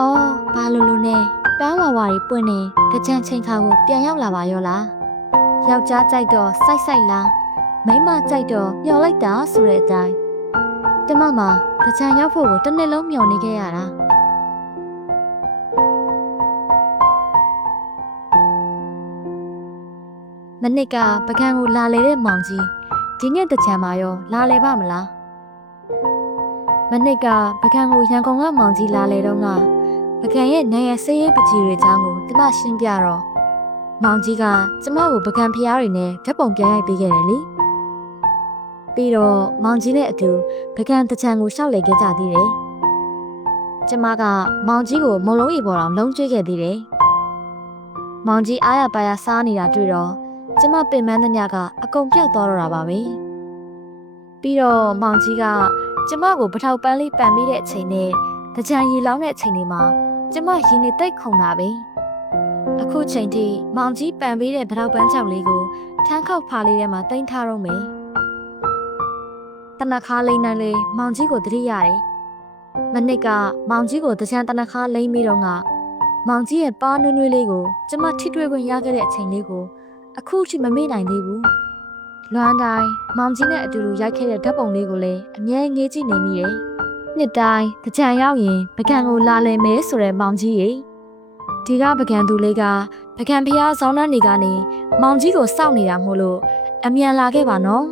အော်ဘာလို့နဲ့ပန်းဝါဝါကြီးပွင့်နေတကြံချိန်ခါကိုပြန်ရောက်လာပါရောလားယောက်ျားကြိုက်တော့စိုက်လားမိန်းမကြိုက်တော့မျောလိုက်တာဆိုတဲ့အတိုင်းတမမတကြံရောက်ဖို့ကိုတစ်နှစ်လုံးမျောနေခဲ့ရတာမနစ်ကပကံကိုလာလေတဲ့မောင်ကြီးဒီနေ့တကြံမှာရောလာလေပါမလားမနစ်ကပကံကိုရန်ကုန်ကမောင်ကြီးလာလေတော့ကပကံရဲ့နေရဆေးရဲပကြီးတွေအကြောင်းကိုတမရှင်းပြတော့မောင်ကြီးကကျမကိုပကံဖျားတွေနဲ့ဓာတ်ပုံပြန်ရိုက်ပေးခဲ့တယ်လေပြီးတော့မောင်ကြီးနဲ့အတူပကံတချံကိုရှောက်လေခဲ့ကြသေးတယ်ကျမကမောင်ကြီးကိုမုံလုံးရီပေါ်အောင်လုံးကျွေးခဲ့သေးတယ်မောင်ကြီးအားရပါရစားနေတာတွေ့တော့ကျမပင်မသမျှကအကုန်ပြတ်သွားတော့တာပါပဲပြီးတော့မောင်ကြီးကကျမကိုပထောက်ပန်းလေးပန်မိတဲ့အချိန်နဲ့တကြံရီလောင်းတဲ့အချိန်တွေမှာကျမရင်းနေတိတ်ခုန်တာပဲအခုချိန်ထိမောင်ကြီးပန်ပေးတဲ့ပထောက်ပန်းချောက်လေးကိုထန်းခောက်ဖားလေးထဲမှာတင်ထားတော့မယ်တနခါလိမ့်နေလေမောင်ကြီးကိုတတိရတယ်မနစ်ကမောင်ကြီးကိုတကြံတနခါလိမ့်ပြီးတော့ကမောင်ကြီးရဲ့ပါနွေးနွေးလေးကိုကျမထိတွေ့ခွင့်ရခဲ့တဲ့အချိန်လေးကိုအခုထိမမေ့နိုင်သေးဘူးလွမ်းတိုင်းမောင်ကြီးနဲ့အတူတူရိုက်ခဲ့တဲ့ဓာတ်ပုံလေးကိုလည်းအမြဲငေးကြည့်နေမိတယ်နှစ်တိုင်းတကြံရောက်ရင်ပကံကိုလာလည်မဲဆိုတဲ့မောင်ကြီးရေဒီကပကံသူလေးကပကံဖျားဆောင်းနှန်းတွေကနေမောင်ကြီးကိုစောင့်နေတာမို့လို့အမြန်လာခဲ့ပါနော်